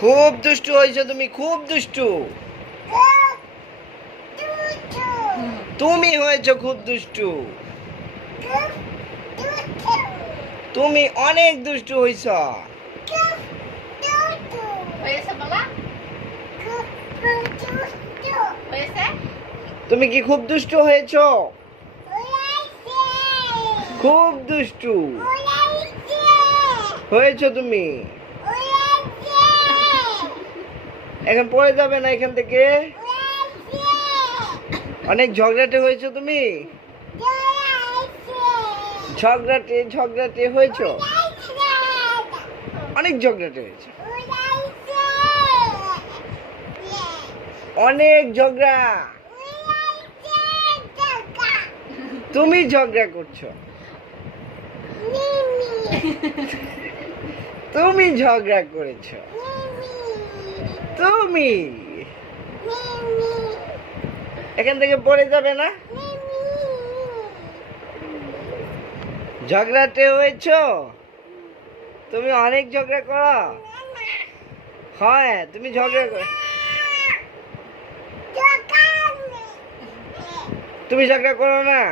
খুব দুষ্টু হয়েছো তুমি, খুব দুষ্টু। তুমি হয়েছো খুব দুষ্টু। তুমি অনেক দুষ্টু হয়েছ। তুমি কি খুব দুষ্টু হয়েছো? খুব দুষ্টু হয়েছো তুমি। এখন পড়ে যাবে না এখান থেকে। অনেক ঝগড়াটে হয়েছো তুমি। ঝগড়াটে হয়েছো। অনেক ঝগড়াটে হয়েছে। অনেক ঝগড়া। তুমি ঝগড়া করছো। তুমি ঝগড়া করেছো। তুমি এখান থেকে পড়ে যাবে না। ঝগড়াটে হয়েছো তুমি, অনেক ঝগড়া করো। হ্যাঁ তুমি ঝগড়া করো। তুমি ঝগড়া করো না।